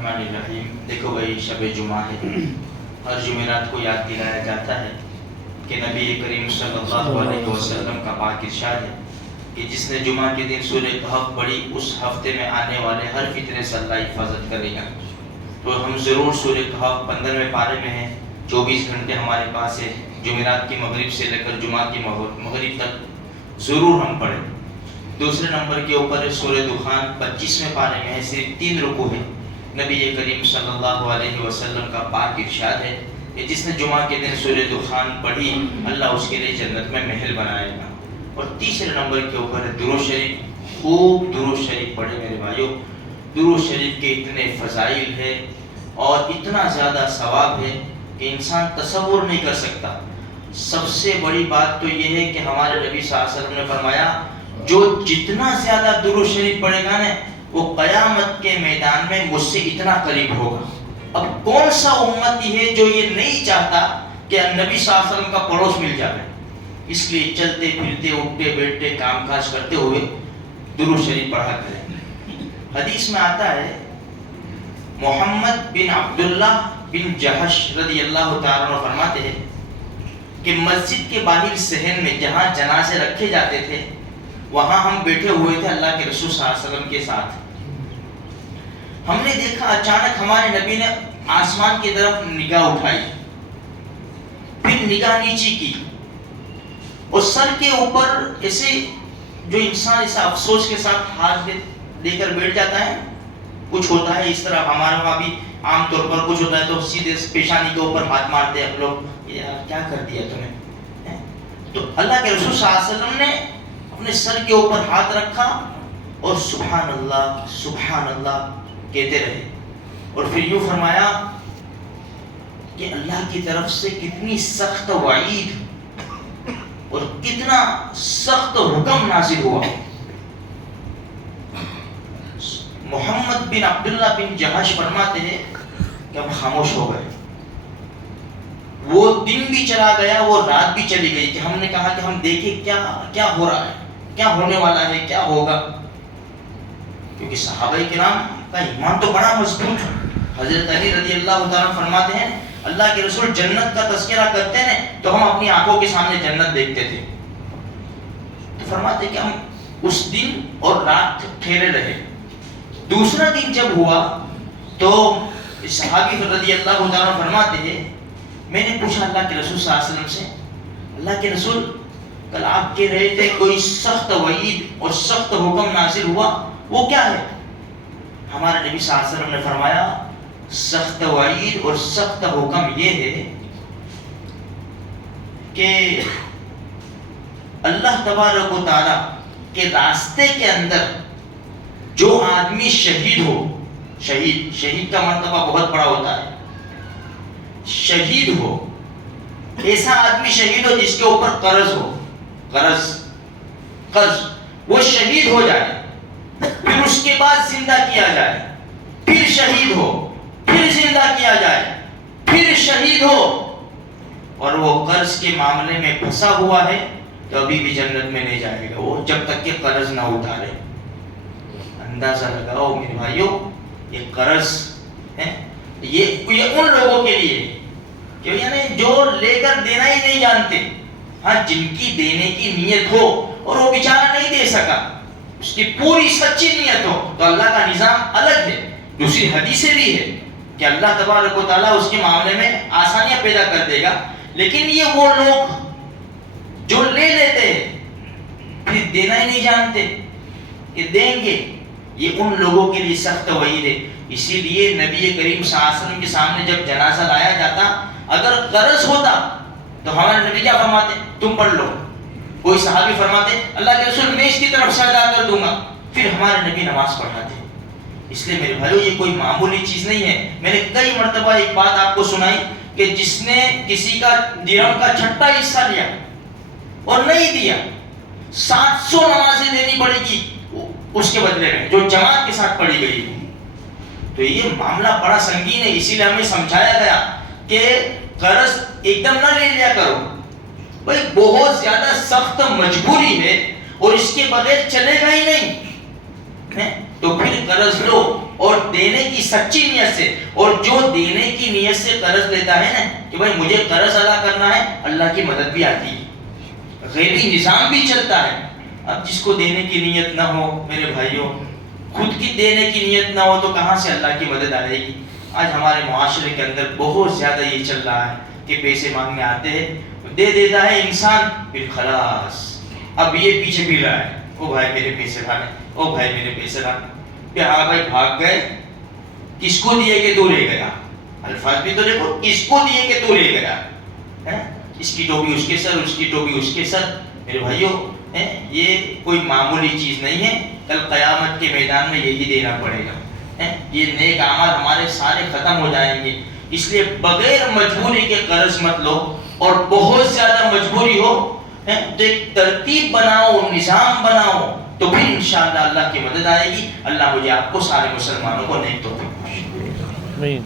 बिस्मिल्लाहिर्रहमानिर्रहीम। देखो भाई, शब जुमा है, हर जुमेरात को याद दिलाया जाता है कि नबी करीम सल्लल्लाहु अलैहि वसल्लम का पाक इरशाद है कि जिसने जुमा के दिन सूरह कहफ पढ़ी उस हफ्ते में आने वाले हर फितने से अल्लाह हिफाजत करेगा। तो हम ज़रूर सूरह कहफ 15वें पारे में है, 24 घंटे हमारे पास है, जुमेरात की मगरिब से लेकर जुमा की मगरिब तक ज़रूर हम पढ़ें। दूसरे नंबर के ऊपर सूरह दुखान 25वें पारे में है, सिर्फ 3 रुकू है। नबी करीम सल्लल्लाहु अलैहि वसल्लम का पाक इरशाद है कि जिसने जुमा के दिन सूरह दुखान पढ़ी अल्लाह उसके लिए जन्नत में महल बनाएगा। और तीसरे नंबर के ऊपर है दुरूद शरीफ। खूब दुरूद शरीफ पढ़े मेरे भाइयों। दुरूद शरीफ के इतने फ़ज़ाइल है और इतना ज़्यादा सवाब है कि इंसान तसव्वुर नहीं कर सकता। सबसे बड़ी बात तो ये है कि हमारे नबी सल्लल्लाहु अलैहि वसल्लम ने फरमाया, जो जितना ज्यादा दुरूद शरीफ पढ़ेगा ना वो क़यामत के मैदान में मुझसे इतना करीब होगा। अब कौन सा उम्मती है जो ये नहीं चाहता कि नबी सल्लल्लाहु अलैहि वसल्लम का पड़ोस मिल जाए। इसलिए चलते फिरते उठते बैठते काम काज करते हुए दुरूद शरीफ पढ़ा करें। हदीस में आता है, मोहम्मद बिन अब्दुल्लाह बिन जहश रज़ियल्लाहु ताला अन्हु फरमाते हैं कि मस्जिद के बाहर सहन में जहाँ जनाजे रखे जाते थे वहां हम बैठे हुए थे अल्लाह के रसूल सल्लल्लाहु अलैहि वसल्लम के साथ। हमने देखा अचानक हमारे नबी ने आसमान की तरफ निगाह उठाई, फिर निगाह नीचे की और सर के ऊपर ऐसे, जो इंसान ऐसा अफसोस के साथ हाथ लेकर बैठ जाता है, कुछ होता है इस तरह हमारे वहाँ भी आमतौर पर कुछ होता है तो सीधे पेशानी के ऊपर हाथ मारते हैं हम लोग, यार क्या कर दिया तूने। तो अल्लाह के रसूल सल्लल्लाहु अलैहि वसल्लम ने अपने सर के ऊपर हाथ रखा और सुभान अल्लाह कहते रहे और फिर यूं फरमाया कि अल्लाह की तरफ से कितनी सख्त वईद और कितना सख्त हुक्म नाजिल हुआ। मोहम्मद बिन अब्दुल्लाह बिन जहश फरमाते हैं कि हम खामोश हो गए। वो दिन भी चला गया, वो रात भी चली गई कि हमने कहा कि हम देखें क्या क्या हो रहा है, क्या होने वाला है, क्या होगा। क्योंकि सहाबाए किराम का ईमान तो बड़ा मजबूत है। हजरत अली रज़ियल्लाहु ताला फरमाते हैं, अल्लाह के रसूल जन्नत का तज़किरा करते हैं तो हम अपनी आंखों के सामने जन्नत देखते थे। तो फरमाते कि हम उस दिन और रात ठहरे रहे। दूसरा दिन जब हुआ तो सहाबी रज़ियल्लाहु ताला फरमाते हैं, मैंने पूछा अल्लाह के रसूल सल्लल्लाहु अलैहि वसल्लम से, अल्लाह के रसूल कल आप कह रहे थे कोई सख्त वईद और सख्त हुक्म नाजिल हुआ, वो क्या है। हमारे नबी सल्लल्लाहु अलैहि वसल्लम ने फरमाया, सख्त वईद और सख्त हुक्म ये है कि अल्लाह तबारक व तआला के रास्ते के अंदर जो आदमी शहीद हो, शहीद का मर्तबा बहुत बड़ा होता है, शहीद हो, ऐसा आदमी शहीद हो जिसके ऊपर कर्ज हो, कर्ज वो शहीद हो जाए, फिर उसके बाद जिंदा किया जाए, फिर शहीद हो, फिर जिंदा किया जाए, फिर शहीद हो और वो कर्ज के मामले में फंसा हुआ है तो अभी भी जन्नत में नहीं जाएगा वो, जब तक कि कर्ज ना उतारे। अंदाजा लगाओ मेरे भाइयों, ये कर्ज है, ये उन लोगों के लिए क्यों, यानी जो लेकर देना ही नहीं जानते। हाँ, जिनकी देने की नीयत हो और वो बेचारा नहीं दे सका, उसकी पूरी सच्ची नीयत हो तो अल्लाह का निजाम अलग है। दूसरी हदीसें भी है कि अल्लाह तबारक व तआला उसके मामले में आसानियां पैदा कर देगा। लेकिन ये वो लोग जो ले लेते हैं फिर देना ही नहीं जानते कि देंगे, ये उन लोगों के लिए सख्त वईद है। इसीलिए नबी करीम सल्लल्लाहु अलैहि वसल्लम के सामने जब जनाजा लाया जाता, अगर कर्ज होता तो हमारे नबी क्या फरमाते, तुम पढ़ लो। कोई सहाबी फरमाते, अल्लाह के रसूल मैं इसकी तरफ से अदा कर दूंगा, फिर हमारे नबी नमाज पढ़ाते। इसलिए मेरे भाइयों, ये कोई मामूली चीज नहीं है। मैंने कई मर्तबा एक बात आपको सुनाई कि जिसने किसी का दिरहम का छठा हिस्सा लिया और नहीं दिया, 700 नमाजें देनी पड़ेगी उसके बदले में जो जमात के साथ पढ़ी गई। तो ये मामला बड़ा संगीन है। इसीलिए हमें समझाया गया कि कर्ज एकदम ना ले लिया करो भाई, बहुत ज्यादा सख्त मजबूरी है और इसके बगैर चलेगा ही नहीं है, तो फिर कर्ज लो اور دینے کی سچی نیت سے. اور جو دینے کی نیت سے قرض لیتا ہے نا کہ بھائی مجھے قرض ادا کرنا ہے, اللہ کی مدد بھی آتی ہے, غیبی نظام بھی چلتا ہے. اب جس کو دینے کی نیت نہ ہو میرے بھائیوں, خود کی دینے کی نیت نہ ہو تو کہاں سے اللہ کی مدد آئے گی؟ آج ہمارے معاشرے کے اندر بہت زیادہ یہ چل رہا ہے کہ پیسے مانگنے آتے ہیں, دے دیتا ہے انسان, پھر خلاص اب یہ پیچھے بھی رہا ہے, او بھائی میرے پیسے لانے, او بھائی میرے پیسے لانے. پھر ہاں بھائی بھاگ گئے, کس کو دیے کہ تو لے گیا؟ الفاظ بھی تو دیکھو, کس کو دیے کہ تو لے گیا؟ اس کی ٹوپی اس کے سر, اس کی ٹوپی اس کے سر. میرے بھائیوں یہ کوئی معمولی چیز نہیں ہے, کل قیامت کے میدان میں یہی دینا پڑے گا. یہ نیک اعمال ہمارے سارے ختم ہو جائیں گے. اس لیے بغیر مجبوری کے قرض مت لو, اور بہت زیادہ مجبوری ہو تو ایک ترتیب بناؤ, نظام بناؤ, تو پھر انشاءاللہ اللہ کی مدد آئے گی. اللہ مجھے آپ کو سارے مسلمانوں کو نیک توفیق بخشے.